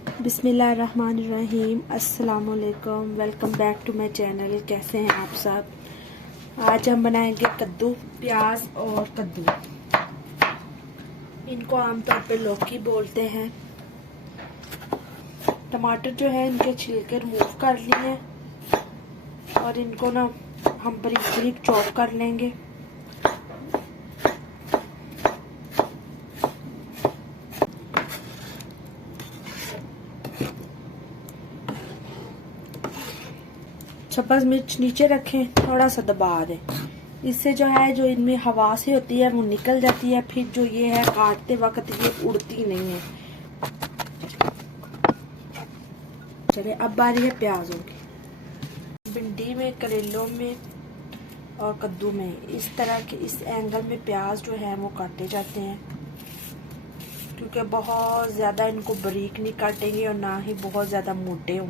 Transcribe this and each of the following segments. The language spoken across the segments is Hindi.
बिस्मिल्लाहिर्रहमानिर्रहीम। अस्सलामुअलैकुम। Welcome back to my channel. कैसे हैं आप सब? आज हम बनाएंगे कद्दू, प्याज और कद्दू। इनको आमतौर पे लौकी बोलते हैं। टमाटर जो है इनके छिलके रिमूव कर लिए हैं और इनको ना हम बारीक बारीक चॉप कर लेंगे। छप्पन मिर्च नीचे रखें, थोड़ा सा दबा दें। इससे जो है जो इनमें हवा से होती है वो निकल जाती है, फिर जो ये है काटते वक्त ये उड़ती नहीं है। चलिए अब बारी है प्याजों की। भिंडी में, करेलों में और कद्दू में इस तरह के इस एंगल में प्याज जो है वो काटे जाते हैं, क्योंकि बहुत ज्यादा इनको बारीक नहीं काटेंगे और ना ही बहुत ज्यादा मोटे हों।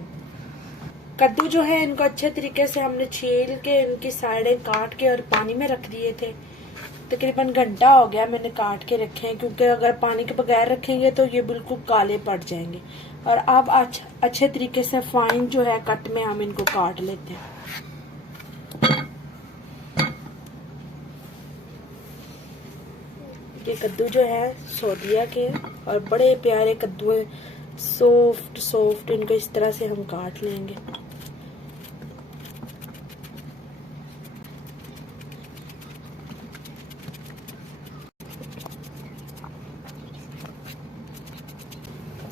कद्दू जो है इनको अच्छे तरीके से हमने छील के इनकी साइडें काट के और पानी में रख दिए थे। तकरीबन घंटा हो गया मैंने काट के रखे हैं, क्योंकि अगर पानी के बगैर रखेंगे तो ये बिल्कुल काले पड़ जाएंगे। और अब अच्छे तरीके से फाइन जो है कट में हम इनको काट लेते हैं। ये कद्दू जो है सौदिया के और बड़े प्यारे कद्दू है, सॉफ्ट सॉफ्ट। इनको इस तरह से हम काट लेंगे।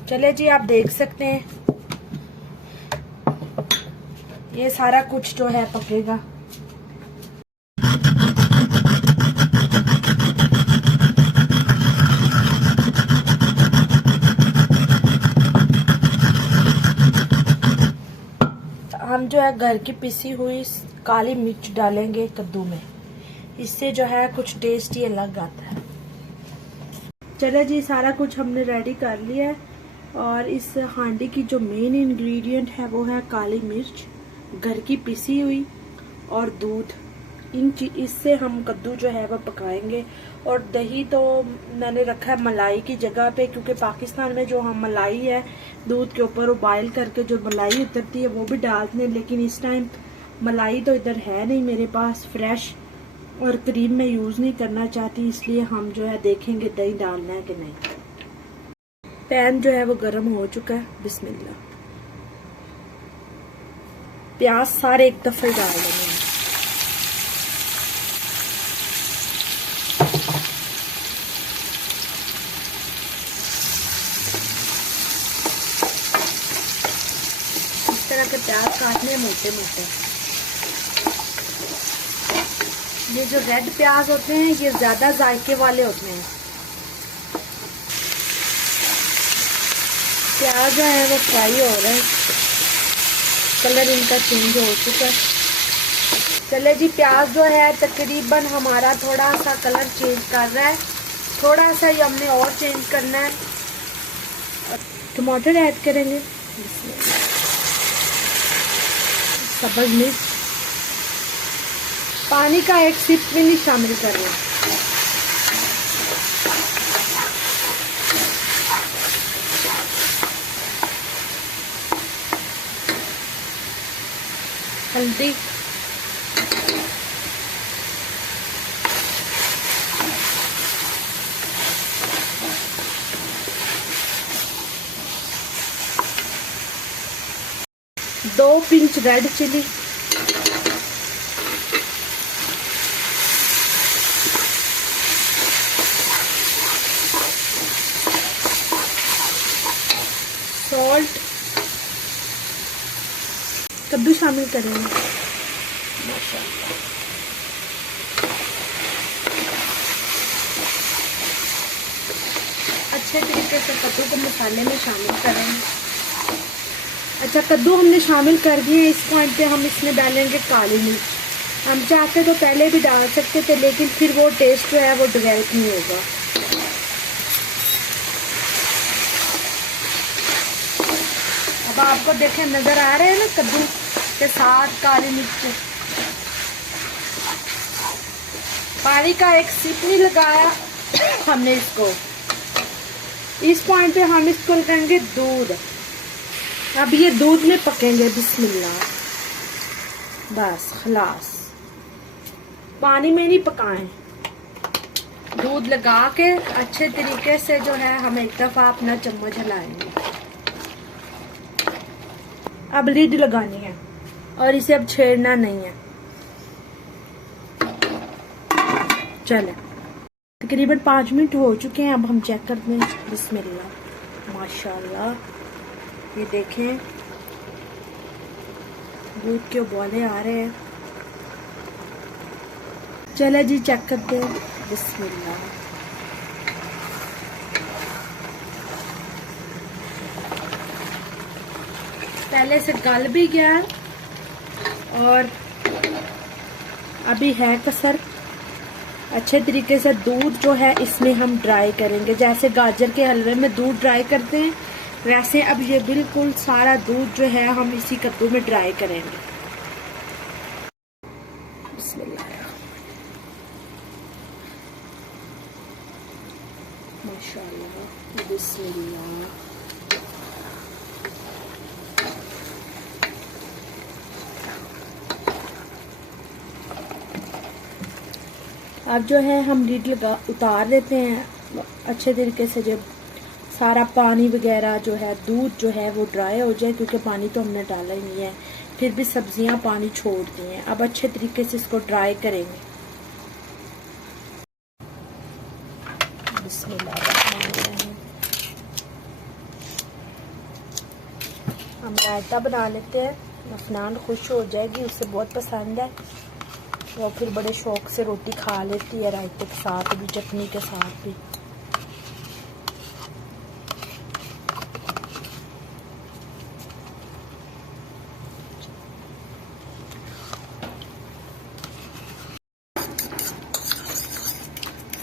चले जी, आप देख सकते हैं ये सारा कुछ जो है पकेगा। हम जो है घर की पिसी हुई काली मिर्च डालेंगे कद्दू में, इससे जो है कुछ टेस्ट ही अलग आता है। चले जी, सारा कुछ हमने रेडी कर लिया है। और इस हांडी की जो मेन इंग्रेडिएंट है वो है काली मिर्च, घर की पिसी हुई और दूध। इससे हम कद्दू जो है वो पकाएंगे। और दही तो मैंने रखा है मलाई की जगह पे, क्योंकि पाकिस्तान में जो हम मलाई है दूध के ऊपर उबाइल करके जो मलाई उतरती है वो भी डालते हैं, लेकिन इस टाइम मलाई तो इधर है नहीं मेरे पास फ्रेश, और क्रीम में यूज नहीं करना चाहती, इसलिए हम जो है देखेंगे दही डालना है कि नहीं। पैन जो है वो गर्म हो चुका है। बिस्मिल्लाह। प्याज सारे एक दफे डाल देंगे। इस तरह के प्याज काटने मोटे मोटे। ये जो रेड प्याज होते हैं ये ज्यादा जायके वाले होते हैं। प्याज जो है वो फ्राई हो रहा है, कलर इनका चेंज हो चुका है। चले जी, प्याज जो है तकरीबन हमारा थोड़ा सा कलर चेंज कर रहा है, थोड़ा सा ही हमने और चेंज करना है। टमाटर ऐड करेंगे, सब्ज मिर्च, पानी का एक सिप भी नहीं शामिल कर रहे हैं। हल्दी, दो पिंच रेड चिली, सॉल्ट, कद्दू शामिल करेंगे। अच्छे तरीके से कद्दू को मसाले में शामिल करेंगे। अच्छा, कद्दू हमने शामिल कर दिए। इस पॉइंट पे हम इसमें डालेंगे काली मिर्च। हम चाहते तो पहले भी डाल सकते थे, लेकिन फिर वो टेस्ट जो है वो डेवलप नहीं होगा। अब आपको देखें, नजर आ रहे हैं ना कद्दू के साथ काली मिर्च। पानी का एक सिप नहीं लगाया हमने इसको। इस पॉइंट पे हम इसको लगाएंगे दूध। अब ये दूध में पकेंगे। बिस्मिल्लाह। बस खलास, पानी में नहीं पकाएं। दूध लगा के अच्छे तरीके से जो है हम एक दफा अपना चम्मच हिलाएंगे। अब लीड लगानी है और इसे अब छेड़ना नहीं है। चले, तकरीबन 5 मिनट हो चुके हैं। अब हम चेक करते हैं। बिस्मिल्लाह, माशाल्लाह, ये देखें दूध के उबाले आ रहे हैं। चले जी चेक करते हैं। बिस्मिल्लाह। पहले से गल भी गया और अभी है कसर। अच्छे तरीके से दूध जो है इसमें हम ड्राई करेंगे, जैसे गाजर के हलवे में दूध ड्राई करते हैं वैसे अब ये बिल्कुल सारा दूध जो है हम इसी कद्दू में ड्राई करेंगे। माशाल्लाह, बिस्मिल्लाह। अब जो है हम लीड लगा उतार देते हैं अच्छे तरीके से। जब सारा पानी वगैरह जो है, दूध जो है वो ड्राई हो जाए, क्योंकि पानी तो हमने डाला ही नहीं है, फिर भी सब्जियां पानी छोड़ती हैं। अब अच्छे तरीके से इसको ड्राई करेंगे। हम रायता बना लेते हैं। अफनान खुश हो जाएगी, उसे बहुत पसंद है। वो फिर बड़े शौक से रोटी खा लेती है रायते के साथ भी, चटनी के साथ भी।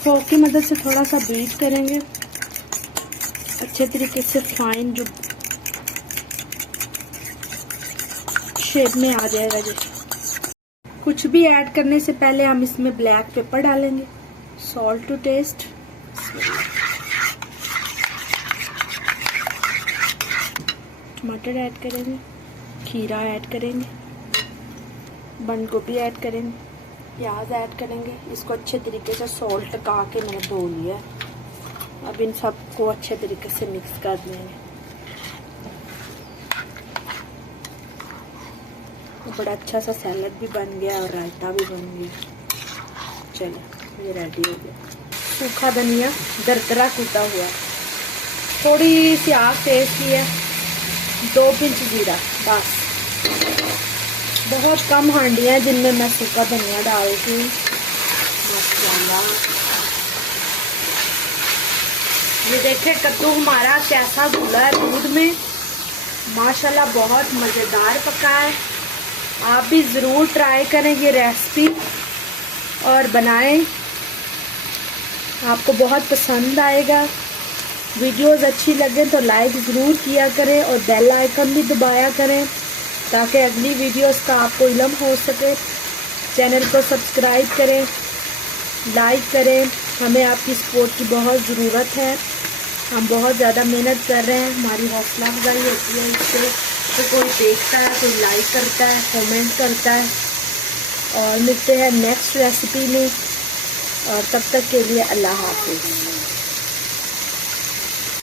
फोक की मदद से थोड़ा सा बीट करेंगे अच्छे तरीके से, फाइन जो शेप में आ जाएगा। जैसे कुछ भी ऐड करने से पहले हम इसमें ब्लैक पेपर डालेंगे, सॉल्ट टू टेस्ट, टमाटर ऐड करेंगे, खीरा ऐड करेंगे, बंद गोभी ऐड करेंगे, प्याज ऐड करेंगे। इसको अच्छे तरीके से सॉल्ट लगा के मैंने धो लिया। अब इन सबको अच्छे तरीके से मिक्स कर देंगे। बड़ा अच्छा सा सैलड भी बन गया और रायता भी बन गया। चलो ये रेडी हो गया। सूखा धनिया दरदरा कूटा हुआ, थोड़ी सी आग तेज की है, 2 पिंच जीरा, बस। बहुत कम हांडियाँ हैं जिनमें मैं सूखा धनिया डालती हूँ। ये देखे कद्दू हमारा कैसा घुला है दूध में, माशाल्लाह बहुत मज़ेदार पका है। आप भी ज़रूर ट्राई करें ये रेसिपी और बनाएं, आपको बहुत पसंद आएगा। वीडियोस अच्छी लगे तो लाइक ज़रूर किया करें और बेल आइकन भी दबाया करें ताकि अगली वीडियोस का आपको इल्म हो सके। चैनल को सब्सक्राइब करें, लाइक करें, हमें आपकी सपोर्ट की बहुत ज़रूरत है। हम बहुत ज़्यादा मेहनत कर रहे हैं, हमारी हौसला अफजाई होती है इससे। तो कोई देखता है, कोई लाइक करता है, कमेंट करता है। और मिलते हैं नेक्स्ट रेसिपी में, और तब तक के लिए अल्लाह हाफिज़।